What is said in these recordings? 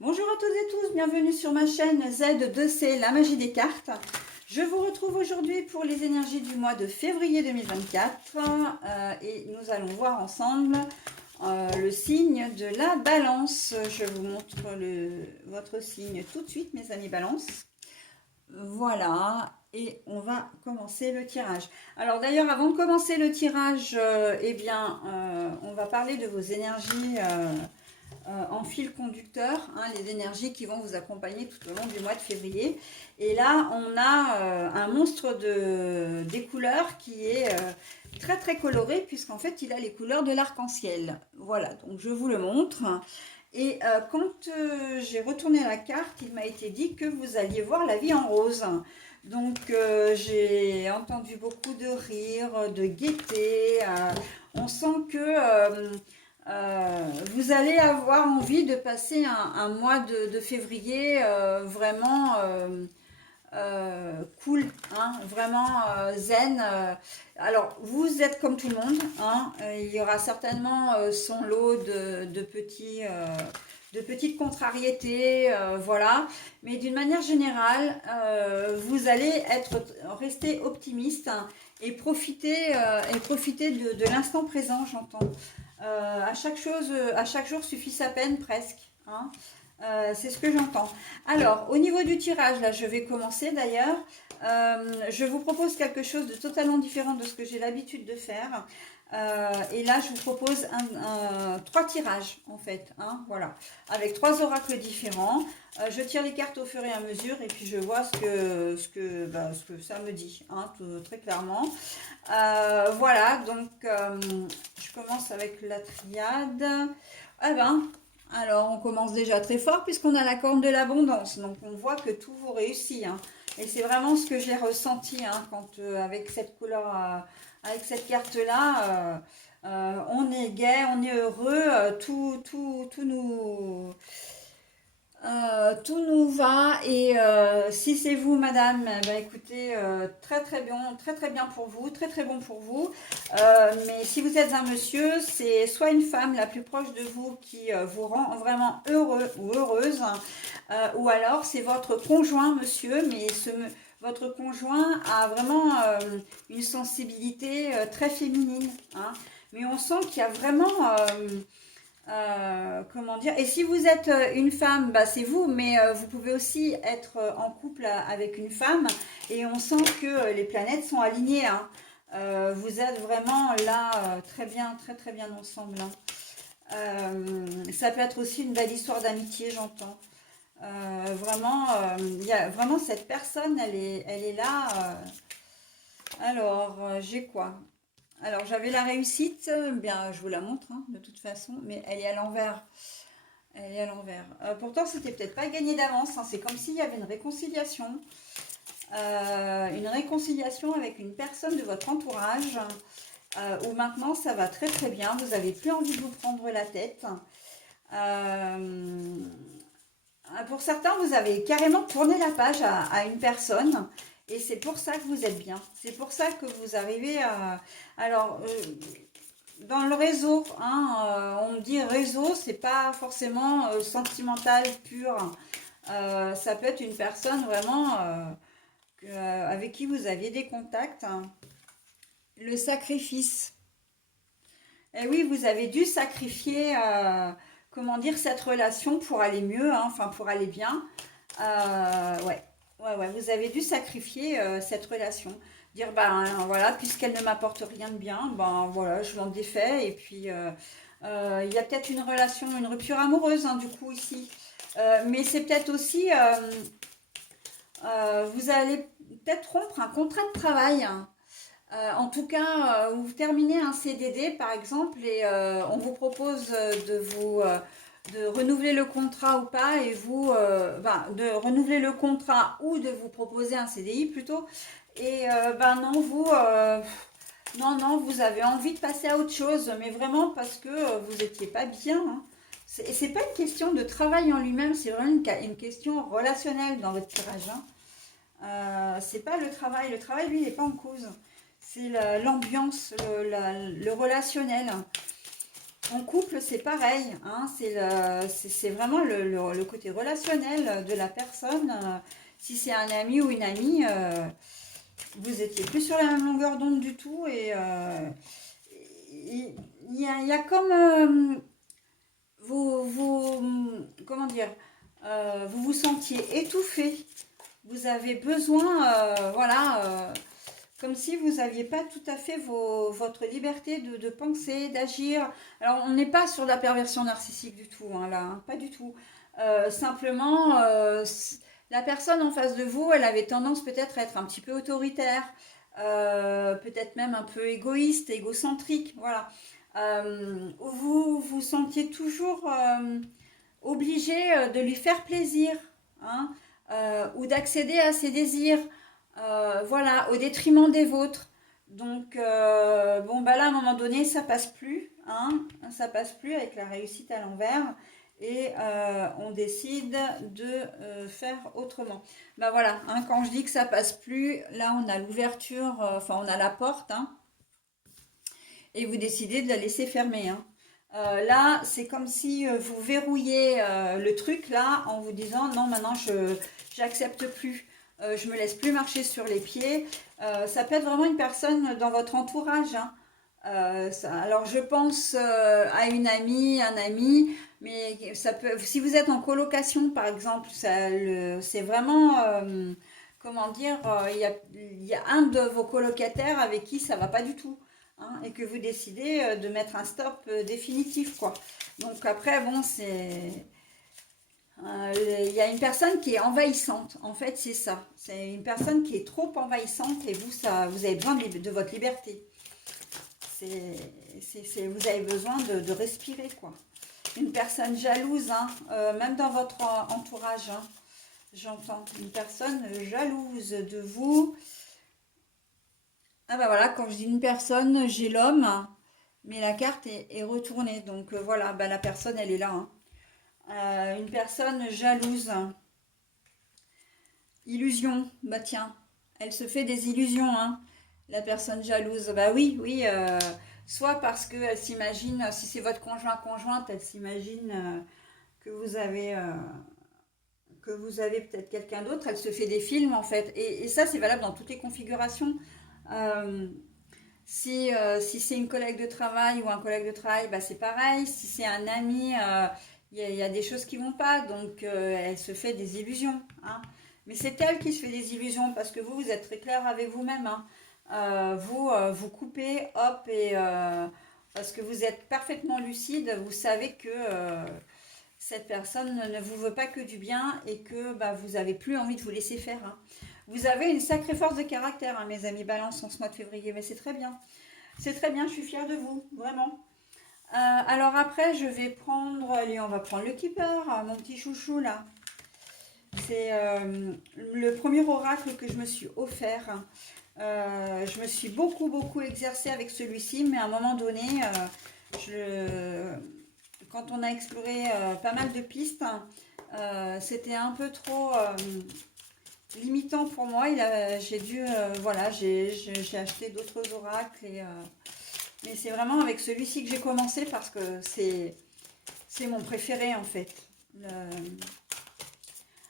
Bonjour à toutes et tous, bienvenue sur ma chaîne Z2C, la magie des cartes. Je vous retrouve aujourd'hui pour les énergies du mois de février 2024 et nous allons voir ensemble le signe de la balance. Je vous montre votre signe tout de suite, mes amis balance. Voilà, et on va commencer le tirage. Alors d'ailleurs, avant de commencer le tirage, on va parler de vos énergies en fil conducteur, hein, les énergies qui vont vous accompagner tout au long du mois de février. Et là, on a un monstre des couleurs qui est très très coloré, puisqu'en fait, il a les couleurs de l'arc-en-ciel. Voilà, donc je vous le montre. Et quand j'ai retourné la carte, il m'a été dit que vous alliez voir la vie en rose. Donc j'ai entendu beaucoup de rire, de gaieté. On sent que vous allez avoir envie de passer un mois de février vraiment cool, hein, vraiment zen. Alors, vous êtes comme tout le monde, hein, il y aura certainement son lot de petites contrariétés, voilà. Mais d'une manière générale, vous allez rester optimiste, hein, et profiter de l'instant présent, j'entends. À chaque jour suffit sa peine presque, hein. C'est ce que j'entends. Alors, au niveau du tirage, là, je vais commencer d'ailleurs. Je vous propose quelque chose de totalement différent de ce que j'ai l'habitude de faire. Et là, je vous propose trois tirages, en fait, hein, voilà, avec trois oracles différents. Je tire les cartes au fur et à mesure et puis je vois ce que ça me dit, hein, très clairement. Voilà, donc je commence avec la triade. Eh ben, alors on commence déjà très fort puisqu'on a la corne de l'abondance. Donc on voit que tout vous réussit, hein. Et c'est vraiment ce que j'ai ressenti, hein, quand avec cette couleur, avec cette carte-là, on est gai, on est heureux, tout nous va. Et si c'est vous, madame, bah, écoutez, très très bien pour vous, très très bon pour vous. Mais si vous êtes un monsieur, c'est soit une femme la plus proche de vous qui vous rend vraiment heureux ou heureuse, ou alors c'est votre conjoint, monsieur, mais votre conjoint a vraiment une sensibilité très féminine, hein. Mais on sent qu'il y a vraiment comment dire, et si vous êtes une femme, bah, c'est vous, mais vous pouvez aussi être en couple avec une femme, et on sent que les planètes sont alignées, hein. Vous êtes vraiment là très très bien ensemble, hein. Ça peut être aussi une belle histoire d'amitié, j'entends. Vraiment, il y a vraiment cette personne, elle est là. Alors, j'ai quoi? Alors, j'avais la réussite, bien, je vous la montre, hein, de toute façon, mais elle est à l'envers. Elle est à l'envers. Pourtant, c'était peut-être pas gagné d'avance, hein. C'est comme s'il y avait une réconciliation. Une réconciliation avec une personne de votre entourage, où maintenant ça va très très bien. Vous n'avez plus envie de vous prendre la tête. Pour certains, vous avez carrément tourné la page à une personne. Et c'est pour ça que vous êtes bien. C'est pour ça que vous arrivez à... Alors, dans le réseau, hein, on me dit réseau, c'est pas forcément sentimental pur. Ça peut être une personne vraiment avec qui vous aviez des contacts, hein. Le sacrifice. Et oui, vous avez dû sacrifier, comment dire, cette relation pour aller mieux, hein, enfin pour aller bien. Ouais. Ouais, vous avez dû sacrifier cette relation. Dire, ben voilà, puisqu'elle ne m'apporte rien de bien, ben voilà, je m'en défais. Et puis, il y a peut-être une relation, une rupture amoureuse, hein, du coup, ici. Mais c'est peut-être aussi, vous allez peut-être rompre un contrat de travail, hein. En tout cas, vous terminez un CDD par exemple et on vous propose de renouveler le contrat ou pas et de renouveler le contrat ou de vous proposer un CDI plutôt. Et non, non, vous avez envie de passer à autre chose, mais vraiment parce que vous n'étiez pas bien, hein. C'est pas une question de travail en lui-même, c'est vraiment une question relationnelle dans votre tirage, hein. C'est pas le travail lui il n'est pas en cause. C'est l'ambiance, le relationnel. En couple, c'est pareil, hein, c'est vraiment le côté relationnel de la personne. Si c'est un ami ou une amie, vous étiez plus sur la même longueur d'onde du tout et il y a comme comment dire, vous vous sentiez étouffé. Vous avez besoin, voilà, comme si vous n'aviez pas tout à fait votre liberté de penser, d'agir. Alors, on n'est pas sur la perversion narcissique du tout, hein, là, hein, pas du tout. Simplement, la personne en face de vous, elle avait tendance peut-être à être un petit peu autoritaire, peut-être même un peu égoïste, égocentrique, voilà. Vous vous sentiez toujours obligé de lui faire plaisir, hein, ou d'accéder à ses désirs, voilà, au détriment des vôtres. Donc, bon, bah là, à un moment donné, ça passe plus, hein, ça passe plus avec la réussite à l'envers, et on décide de faire autrement. Bah voilà, hein, quand je dis que ça passe plus, là, on a l'ouverture, enfin, on a la porte, hein, et vous décidez de la laisser fermer, hein. Là, c'est comme si vous verrouillez le truc là en vous disant non, maintenant je j'accepte plus, je me laisse plus marcher sur les pieds. Ça peut être vraiment une personne dans votre entourage, hein. Alors je pense à une amie, un ami, mais ça peut, si vous êtes en colocation par exemple, c'est vraiment comment dire, il y a un de vos colocataires avec qui ça va pas du tout, hein, et que vous décidez de mettre un stop définitif, quoi. Donc après, bon, il y a une personne qui est envahissante. En fait, c'est ça. C'est une personne qui est trop envahissante et vous, vous avez besoin de votre liberté. Vous avez besoin de respirer, quoi. Une personne jalouse, hein, même dans votre entourage, hein, j'entends une personne jalouse de vous. Ah bah voilà, quand je dis une personne, j'ai l'homme, mais la carte est retournée. Donc voilà, bah la personne, elle est là, hein. Une personne jalouse. Illusion, bah tiens, elle se fait des illusions, hein. La personne jalouse, bah oui, oui. Soit parce qu'elle s'imagine, si c'est votre conjointe, elle s'imagine que vous avez peut-être quelqu'un d'autre. Elle se fait des films, en fait. Et ça, c'est valable dans toutes les configurations. Euh, si c'est une collègue de travail ou un collègue de travail, bah c'est pareil. Si c'est un ami, y a des choses qui vont pas, donc elle se fait des illusions, hein. Mais c'est elle qui se fait des illusions parce que vous êtes très clair avec vous-même, hein. Vous coupez, hop, et parce que vous êtes parfaitement lucide, vous savez que cette personne ne vous veut pas que du bien et que bah, vous n'avez plus envie de vous laisser faire, hein. Vous avez une sacrée force de caractère, hein, mes amis Balance, en ce mois de février, mais c'est très bien. C'est très bien, je suis fière de vous, vraiment. Alors après, je vais prendre, allez, on va prendre le Keeper, mon petit chouchou là. C'est le premier oracle que je me suis offert. Je me suis beaucoup exercée avec celui-ci, mais à un moment donné, quand on a exploré pas mal de pistes, c'était un peu trop limitant pour moi. J'ai dû, voilà, j'ai acheté d'autres oracles, mais c'est vraiment avec celui-ci que j'ai commencé parce que c'est mon préféré en fait.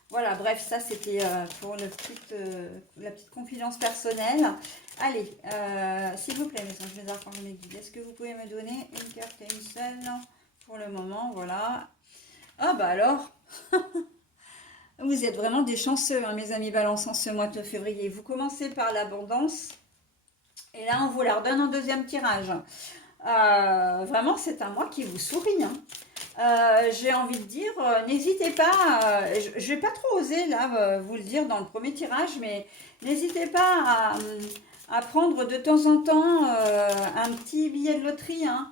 Voilà, bref, ça c'était pour la petite confidence personnelle. Allez, s'il vous plaît, mes anges, mes archanges, mes guides, est-ce que vous pouvez me donner une carte et une seule pour le moment? Voilà. Ah bah alors, vous êtes vraiment des chanceux, hein, mes amis Balance, en ce mois de février. Vous commencez par l'abondance et là, on vous la redonne en deuxième tirage. Vraiment, c'est un mois qui vous sourit, hein. J'ai envie de dire, n'hésitez pas, je ne vais pas trop oser là vous le dire dans le premier tirage, mais n'hésitez pas à prendre de temps en temps un petit billet de loterie, hein.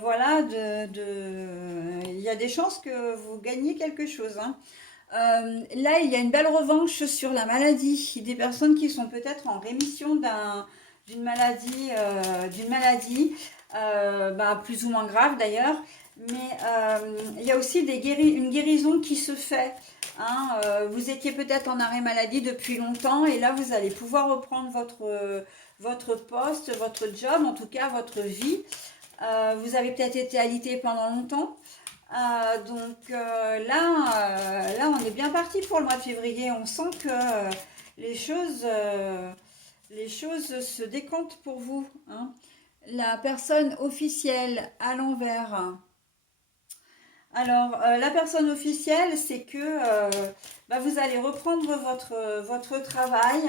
Voilà, il y a des chances que vous gagnez quelque chose, hein. Là, il y a une belle revanche sur la maladie, des personnes qui sont peut-être en rémission d'une maladie, bah, plus ou moins grave d'ailleurs. Mais il y a aussi une guérison qui se fait, hein. Vous étiez peut-être en arrêt maladie depuis longtemps et là vous allez pouvoir reprendre votre poste, votre job, en tout cas votre vie. Vous avez peut-être été alité pendant longtemps. Là, on est bien parti pour le mois de février. On sent que les choses, euh, les choses se décantent pour vous, hein. La personne officielle à l'envers. Alors, la personne officielle, c'est que bah, vous allez reprendre votre travail.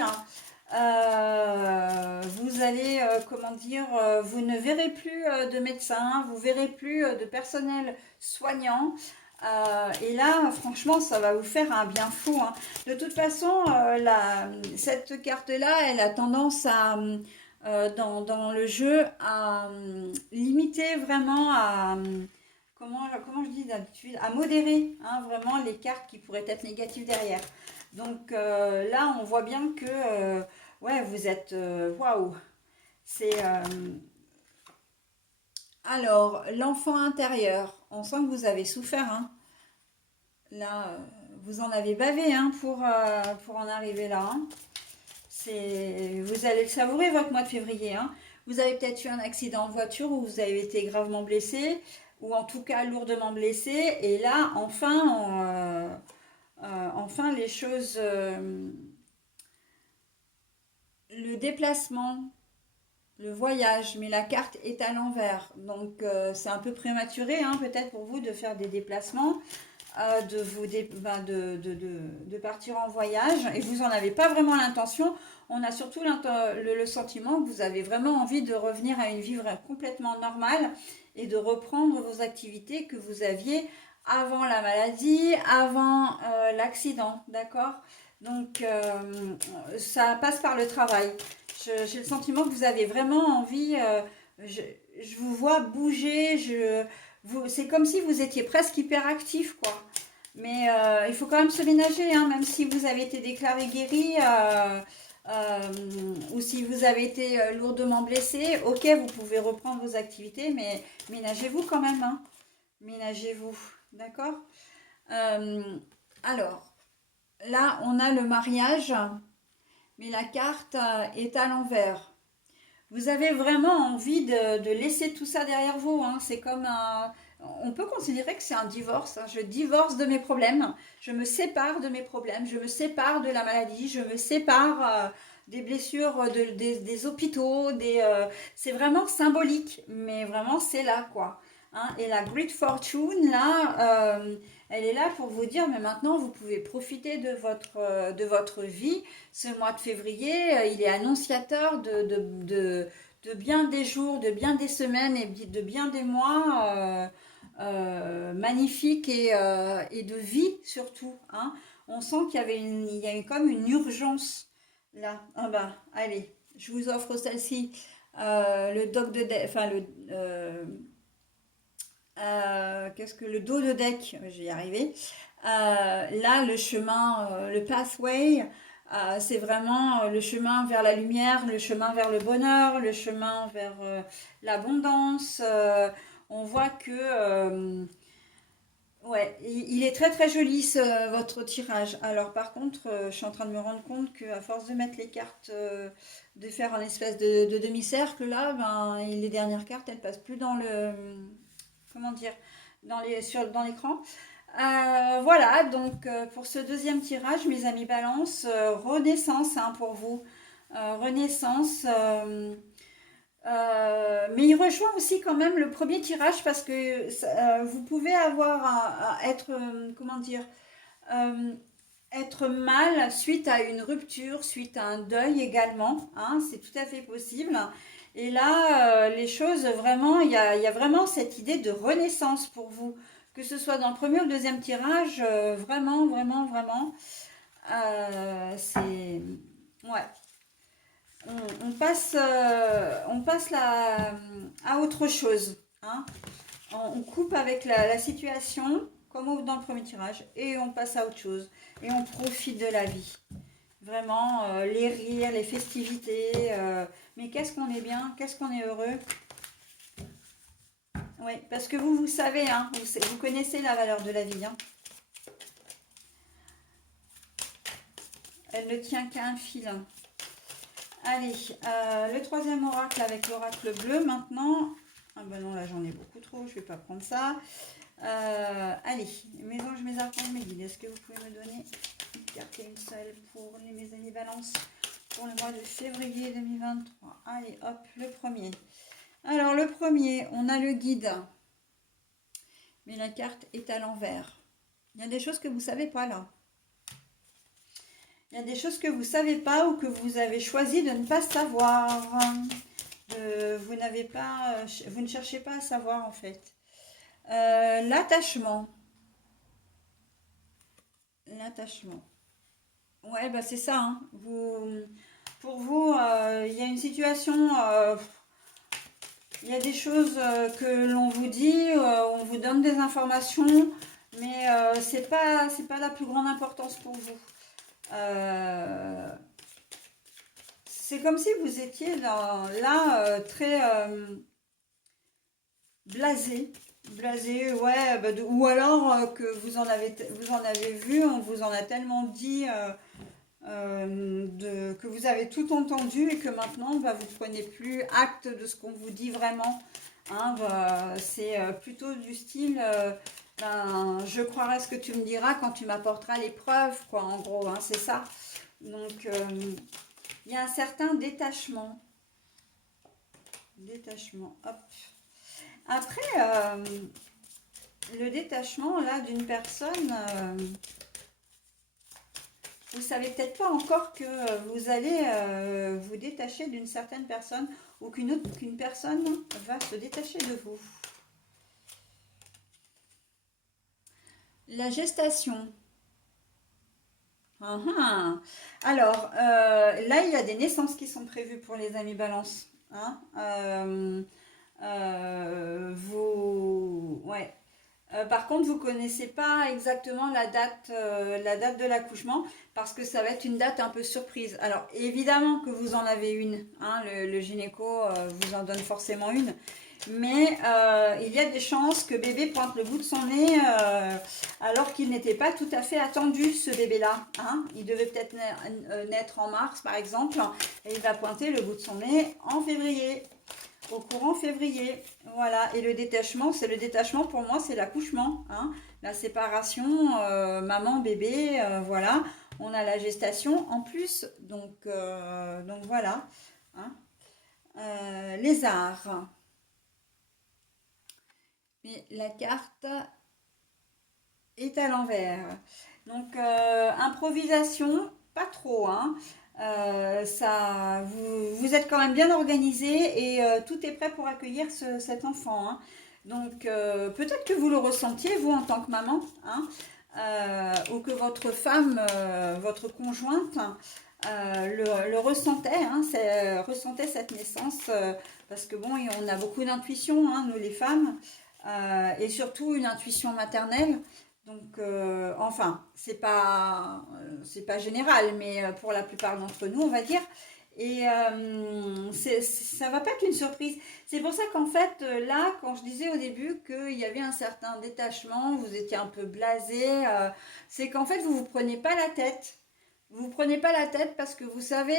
Vous allez, comment dire, vous ne verrez plus de médecins, vous verrez plus de personnel soignant. Et là, franchement, ça va vous faire un bien fou, hein. De toute façon, cette carte-là, elle a tendance à, dans le jeu, à limiter vraiment à, comment je dis d'habitude, à modérer, hein, vraiment les cartes qui pourraient être négatives derrière. Donc là, on voit bien que ouais, vous êtes waouh. C'est alors l'enfant intérieur. On sent que vous avez souffert, hein. Là, vous en avez bavé, hein, pour en arriver là, hein. Vous allez le savourer votre mois de février, hein. Vous avez peut-être eu un accident de voiture où vous avez été gravement blessé, ou en tout cas lourdement blessé. Et là, enfin les choses, le déplacement, le voyage, mais la carte est à l'envers. Donc c'est un peu prématuré, hein, peut-être pour vous de faire des déplacements, de partir en voyage. Et vous n'en avez pas vraiment l'intention. On a surtout le sentiment que vous avez vraiment envie de revenir à une vie complètement normale et de reprendre vos activités que vous aviez avant la maladie, avant l'accident, d'accord? Donc ça passe par le travail. J'ai le sentiment que vous avez vraiment envie, je, je vous vois bouger, c'est comme si vous étiez presque hyperactif, quoi. Mais il faut quand même se ménager, hein, même si vous avez été déclaré guéri, ou si vous avez été lourdement blessé, ok, vous pouvez reprendre vos activités, mais ménagez-vous quand même, hein. Ménagez-vous, d'accord? Euh, alors, là, on a le mariage, mais la carte est à l'envers. Vous avez vraiment envie de laisser tout ça derrière vous, hein. C'est comme un... On peut considérer que c'est un divorce, hein. Je divorce de mes problèmes, je me sépare de mes problèmes, je me sépare de la maladie, je me sépare des blessures des hôpitaux, c'est vraiment symbolique, mais vraiment c'est là, quoi, hein. Et la Great Fortune, là, elle est là pour vous dire, mais maintenant vous pouvez profiter de votre vie. Ce mois de février, il est annonciateur de bien des jours, de bien des semaines et de bien des mois magnifiques et de vie surtout, hein. On sent il y a comme une urgence là. Ah bah, allez, je vous offre celle-ci. Le doc de deck, enfin qu'est-ce que le dos de deck, je vais y arriver. Là, le chemin, le pathway, c'est vraiment le chemin vers la lumière, le chemin vers le bonheur, le chemin vers l'abondance. On voit que ouais, il est très très joli votre tirage. Alors par contre, je suis en train de me rendre compte qu'à force de mettre les cartes, de faire un espèce de demi-cercle là, ben, les dernières cartes, elles passent plus dans le, comment dire, dans l'écran. Voilà, donc pour ce deuxième tirage, mes amis Balance, Renaissance, hein, pour vous. Renaissance. Mais il rejoint aussi quand même le premier tirage parce que vous pouvez avoir être, comment dire, euh, être mal suite à une rupture, suite à un deuil également, hein, c'est tout à fait possible. Et là, les choses, vraiment, il y a vraiment cette idée de renaissance pour vous, que ce soit dans le premier ou le deuxième tirage, vraiment, vraiment, vraiment, c'est... Ouais, on passe à autre chose, hein. On coupe avec la situation, comme dans le premier tirage, et on passe à autre chose. Et on profite de la vie. Vraiment, les rires, les festivités. Mais qu'est-ce qu'on est bien, qu'est-ce qu'on est heureux. Oui, parce que vous savez, hein, vous connaissez la valeur de la vie, hein. Elle ne tient qu'à un fil. Allez, le troisième oracle avec l'oracle bleu maintenant. Ah ben non, là j'en ai beaucoup trop, je vais pas prendre ça. Allez, mes anges, mes archanges, mes guides, est-ce que vous pouvez me donner une carte et une seule pour mes amis Balance pour le mois de février 2023? Allez, hop, le premier. Alors, le premier, on a le guide, mais la carte est à l'envers. Il y a des choses que vous ne savez pas là. Il y a des choses que vous ne savez pas ou que vous avez choisi de ne pas savoir. Vous ne cherchez pas à savoir en fait. L'attachement. L'attachement. Ouais, bah c'est ça. Hein. Pour vous, il y a une situation, il y a des choses que l'on vous dit, on vous donne des informations, mais c'est pas la plus grande importance pour vous. C'est comme si vous étiez là très blasé. Blasé, ouais, bah, ou alors que vous en avez vu, on vous en a tellement dit que vous avez tout entendu et que maintenant bah, vous ne prenez plus acte de ce qu'on vous dit vraiment. Hein, bah, c'est plutôt du style ben, je croirai ce que tu me diras quand tu m'apporteras les preuves, quoi, en gros, hein, c'est ça. Donc, il y a un certain détachement. Détachement, hop. Après, le détachement, là, d'une personne, vous savez peut-être pas encore que vous allez vous détacher d'une certaine personne ou qu'une personne va se détacher de vous. La gestation. Alors, là, il y a des naissances qui sont prévues pour les amis Balance. Hein. Ouais. Par contre, vous ne connaissez pas exactement la date de l'accouchement parce que ça va être une date un peu surprise. Alors, évidemment que vous en avez une. Hein, le gynéco vous en donne forcément une. Mais il y a des chances que bébé pointe le bout de son nez alors qu'il n'était pas tout à fait attendu, ce bébé-là. Hein. Il devait peut-être naître en mars, par exemple, et il va pointer le bout de son nez en février. Au courant février, voilà. Et le détachement, c'est le détachement pour moi, c'est l'accouchement, hein. La séparation, maman, bébé, voilà. On a la gestation en plus, donc voilà. Hein. Les arts. Mais la carte est à l'envers. Donc improvisation, pas trop, hein. Vous êtes quand même bien organisé et tout est prêt pour accueillir cet enfant. Hein. Donc peut-être que vous le ressentiez, vous en tant que maman, hein, ou que votre femme, votre conjointe, le ressentait, hein, ressentait cette naissance, parce que bon, on a beaucoup d'intuition, hein, nous les femmes, et surtout une intuition maternelle. Donc, enfin, c'est pas général, mais pour la plupart d'entre nous, on va dire. Et ça va pas être une surprise. C'est pour ça qu'en fait, là, quand je disais au début qu'il y avait un certain détachement, vous étiez un peu blasé, c'est qu'en fait, vous prenez pas la tête. Vous prenez pas la tête parce que vous savez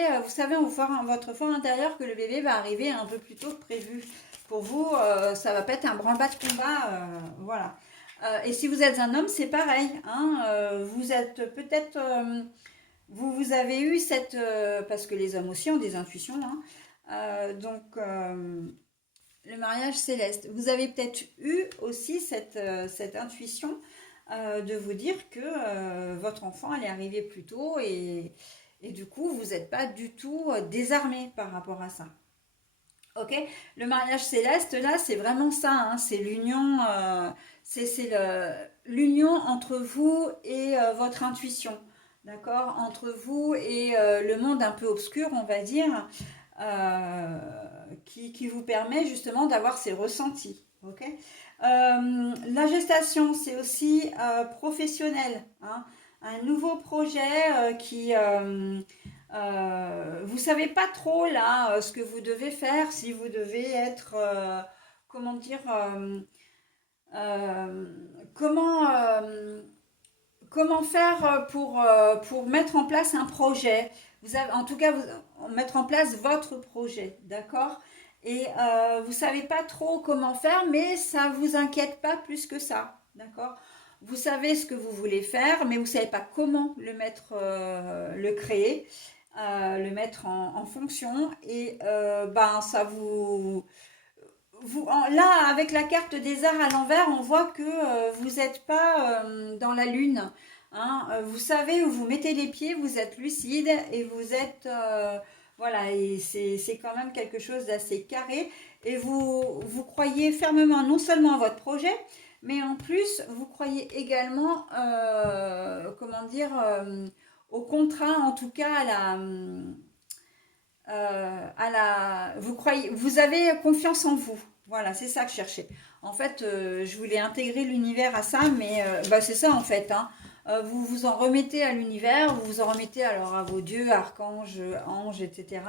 votre fort intérieur que le bébé va arriver un peu plus tôt que prévu. Pour vous, ça va pas être un branle-bas de combat, voilà. Et si vous êtes un homme, c'est pareil. Hein, vous êtes peut-être... vous avez eu cette... parce que les hommes aussi ont des intuitions. Hein, donc, le mariage céleste. Vous avez peut-être eu aussi cette intuition de vous dire que votre enfant allait arriver plus tôt et du coup, vous n'êtes pas du tout désarmé par rapport à ça. Ok, le mariage céleste, là, c'est vraiment ça, hein, c'est l'union, l'union entre vous et votre intuition, d'accord, entre vous et le monde un peu obscur, on va dire, qui vous permet justement d'avoir ces ressentis, ok. La gestation, c'est aussi professionnel, hein, un nouveau projet vous savez pas trop là ce que vous devez faire, si vous devez être, comment dire, euh, comment, comment faire pour mettre en place un projet. Vous avez, en tout cas, mettre en place votre projet, d'accord. Et vous savez pas trop comment faire, mais ça vous inquiète pas plus que ça, d'accord? Vous savez ce que vous voulez faire, mais vous savez pas comment le mettre, le créer, le mettre en fonction. Et ben ça là, avec la carte des arts à l'envers, on voit que vous n'êtes pas dans la lune, hein. Vous savez où vous mettez les pieds, vous êtes lucide et vous êtes... voilà, et c'est quand même quelque chose d'assez carré. Et vous croyez fermement non seulement à votre projet, mais en plus, vous croyez également, comment dire, au contrat, en tout cas vous croyez, vous avez confiance en vous. Voilà, c'est ça que je cherchais. En fait, je voulais intégrer l'univers à ça, mais bah, c'est ça en fait, hein. Vous vous en remettez à l'univers, vous vous en remettez alors à vos dieux, archanges, anges, etc.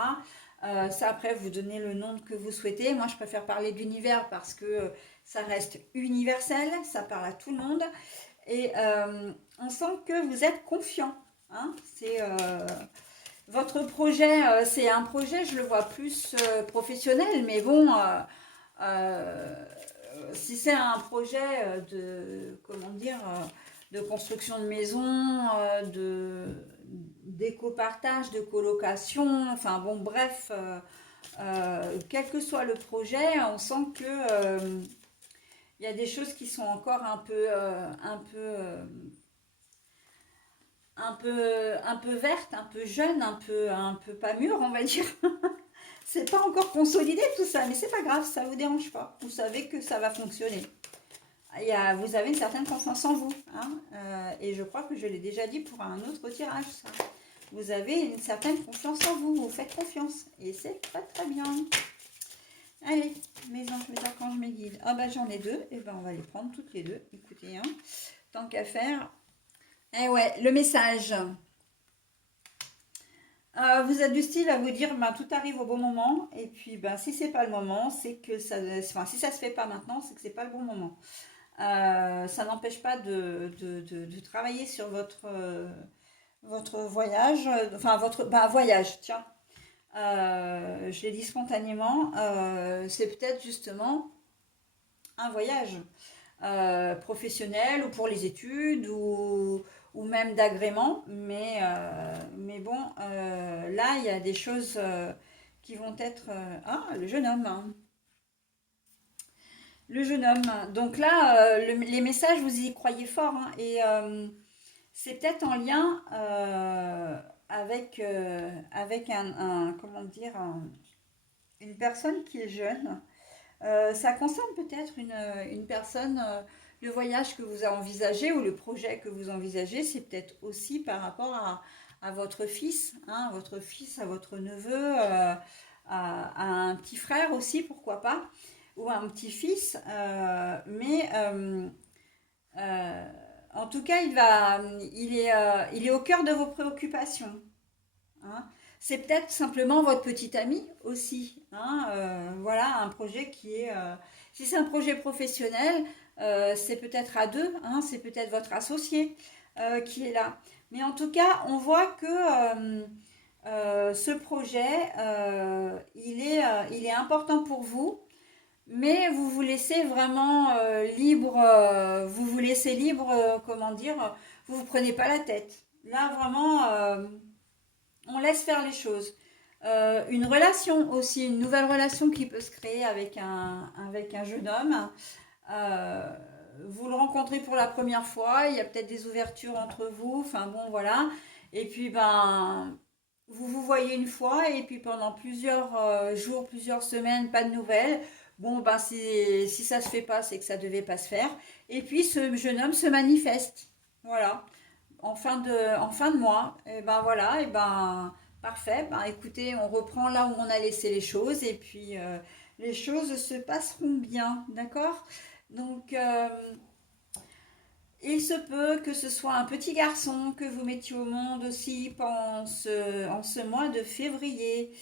Ça après, vous donnez le nom que vous souhaitez. Moi, je préfère parler de l'univers parce que ça reste universel, ça parle à tout le monde. Et on sent que vous êtes confiant, hein. C'est votre projet, c'est un projet, je le vois plus professionnel, mais bon, euh, si c'est un projet de, comment dire, de construction de maison, de d'éco-partage, de colocation, enfin bon, bref, quel que soit le projet, on sent que il y a des choses qui sont encore un peu verte, un peu jeune, un peu pas mûr, on va dire. C'est pas encore consolidé tout ça, mais c'est pas grave, ça vous dérange pas. Vous savez que ça va fonctionner. Vous avez une certaine confiance en vous, hein, et je crois que je l'ai déjà dit pour un autre tirage, ça. Vous avez une certaine confiance en vous, vous faites confiance, et c'est très très bien. Allez, mes anges, mes archanges, mes guides. Ah bah j'en ai deux, et ben on va les prendre toutes les deux. Écoutez, hein, tant qu'à faire. Eh ouais, le message. Vous êtes du style à vous dire, ben, tout arrive au bon moment. Et puis, ben, si c'est pas le moment, c'est que ça, enfin, si ça se fait pas maintenant, c'est que c'est pas le bon moment. Ça n'empêche pas de travailler sur votre voyage, enfin votre voyage, tiens. Je l'ai dit spontanément, c'est peut-être justement un voyage professionnel ou pour les études ou même d'agrément. Mais bon, là, il y a des choses qui vont être... ah, le jeune homme, hein. Le jeune homme. Donc là, les messages, vous y croyez fort, hein, et c'est peut-être en lien avec comment dire, une personne qui est jeune. Ça concerne peut-être une personne, le voyage que vous avez envisagé ou le projet que vous envisagez, c'est peut-être aussi par rapport à votre fils, hein, à votre neveu, à un petit frère aussi, pourquoi pas, ou à un petit-fils. Euh, en tout cas, il est au cœur de vos préoccupations, hein. C'est peut-être simplement votre petit ami aussi, hein, voilà, un projet qui est... si c'est un projet professionnel, c'est peut-être à deux, hein, c'est peut-être votre associé qui est là. Mais en tout cas, on voit que ce projet, il est important pour vous, mais vous vous laissez vraiment libre, vous vous laissez libre, comment dire, vous vous prenez pas la tête. Là, vraiment, on laisse faire les choses. Une relation aussi, une nouvelle relation qui peut se créer avec un jeune homme. Euh, vous le rencontrez pour la première fois, il y a peut-être des ouvertures entre vous, enfin bon voilà. Et puis ben, vous vous voyez une fois et puis pendant plusieurs jours, plusieurs semaines, pas de nouvelles. Bon ben si ça se fait pas, c'est que ça devait pas se faire. Et puis ce jeune homme se manifeste. Voilà en fin de mois. Et ben voilà, et ben parfait. Ben écoutez, on reprend là où on a laissé les choses et puis les choses se passeront bien, d'accord? Donc il se peut que ce soit un petit garçon que vous mettiez au monde aussi en ce mois de février.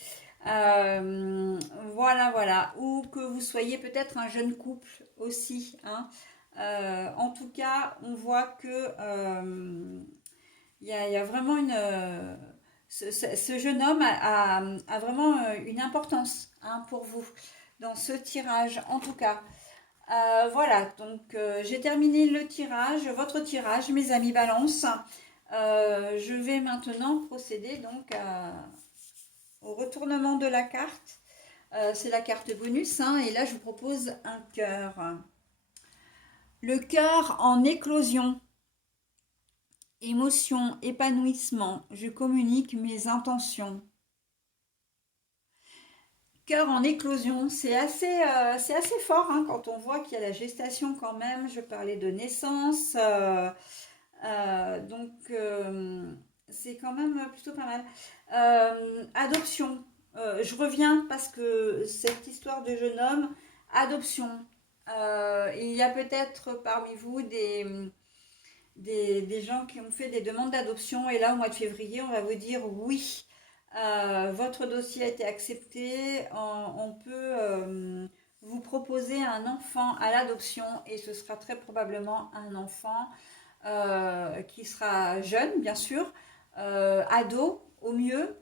Euh, voilà, voilà. Ou que vous soyez peut-être un jeune couple aussi, hein. En tout cas, on voit que il y a vraiment ce jeune homme a vraiment une importance, hein, pour vous. dans ce tirage, en tout cas. Voilà, donc j'ai terminé le tirage, votre tirage, mes amis Balance. Je vais maintenant procéder donc au retournement de la carte. C'est la carte bonus, hein, et là je vous propose un cœur. Le cœur en éclosion. Émotion, épanouissement, je communique mes intentions. Cœur en éclosion, c'est assez fort, hein, quand on voit qu'il y a la gestation quand même. Je parlais de naissance, donc c'est quand même plutôt pas mal. Adoption, je reviens parce que cette histoire de jeune homme, adoption. Il y a peut-être parmi vous des gens qui ont fait des demandes d'adoption et là au mois de février on va vous dire oui, votre dossier a été accepté, on peut vous proposer un enfant à l'adoption et ce sera très probablement un enfant qui sera jeune bien sûr, ado au mieux,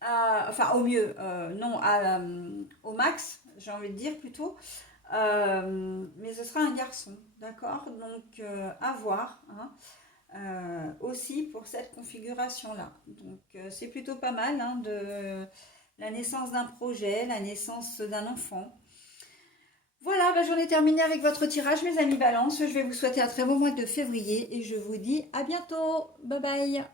enfin au mieux, non, au max j'ai envie de dire plutôt. Mais ce sera un garçon, d'accord? Donc à voir, hein, aussi pour cette configuration-là. Donc c'est plutôt pas mal, hein, de la naissance d'un projet, la naissance d'un enfant. Voilà, bah, j'en ai terminé avec votre tirage, mes amis Balance. Je vais vous souhaiter un très bon mois de février et je vous dis à bientôt. Bye bye.